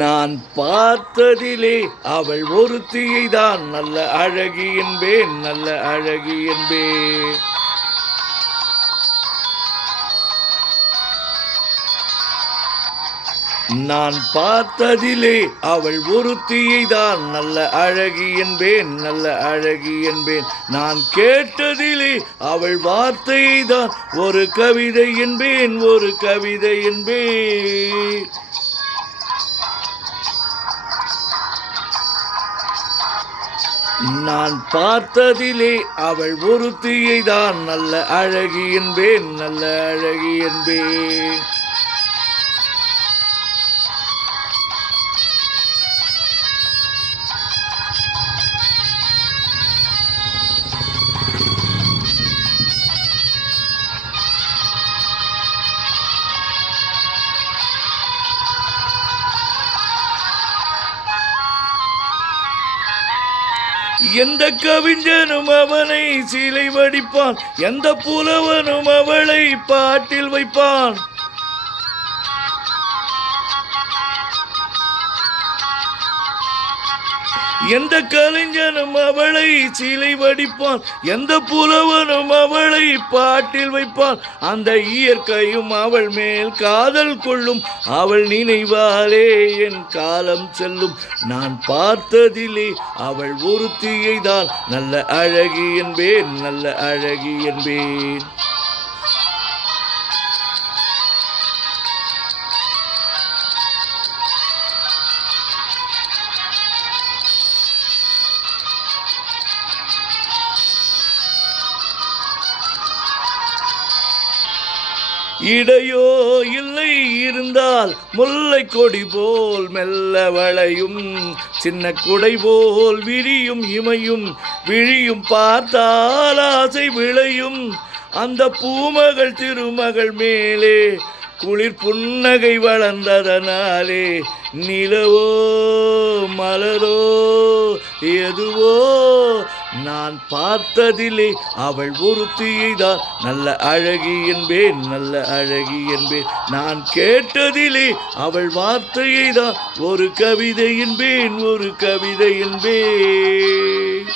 நான் பார்த்ததிலே அவள் ஒருத்தியை தான் நல்ல அழகி என்பேன், நல்ல அழகி என்பேன். நான் பார்த்ததிலே அவள் ஒருத்தியை தான் நல்ல அழகி என்பேன், நல்ல அழகி என்பேன். நான் கேட்டதிலே அவள் வார்த்தையை தான் ஒரு கவிதை என்பேன், ஒரு கவிதை என்பேன். நான் பார்த்ததிலே அவள் ஒருத்தியை தான் நல்ல அழகி என்பேன், நல்ல அழகி என்பேன். எந்த கவிஞனும் அவனை சிலை வடிப்பான், எந்த புலவனும் அவளை பாட்டில் வைப்பான். எந்த கலைஞனும் அவளை சிலை வடிப்பான், எந்த புலவனும் அவளை பாட்டில் வைப்பான். அந்த இயற்கையும் அவள் மேல் காதல் கொள்ளும், அவள் நினைவாலே என் காலம் செல்லும். நான் பார்த்ததிலே அவள் ஒருத்தியை தான் நல்ல அழகி என்பேன், நல்ல அழகி என்பேன். இடையோ இல்லை இருந்தால் முல்லை கொடி போல் மெல்ல வளையும், சின்ன குடை போல் விரியும் இமையும் விழியும் பார்த்தால் ஆசை விளையும். அந்த பூமகள் திருமகள் மேலே குளிர் புன்னகை வளர்ந்ததனாலே நிலவோ மலரோ எதுவோ நான் பார்த்ததிலே அவள் ஒருத்தியை தான் நல்ல அழகி என்பேன், நல்ல அழகி என்பேன். நான் கேட்டதிலே அவள் வார்த்தையை தான் ஒரு கவிதை என்பேன், ஒரு கவிதை என்பேன்.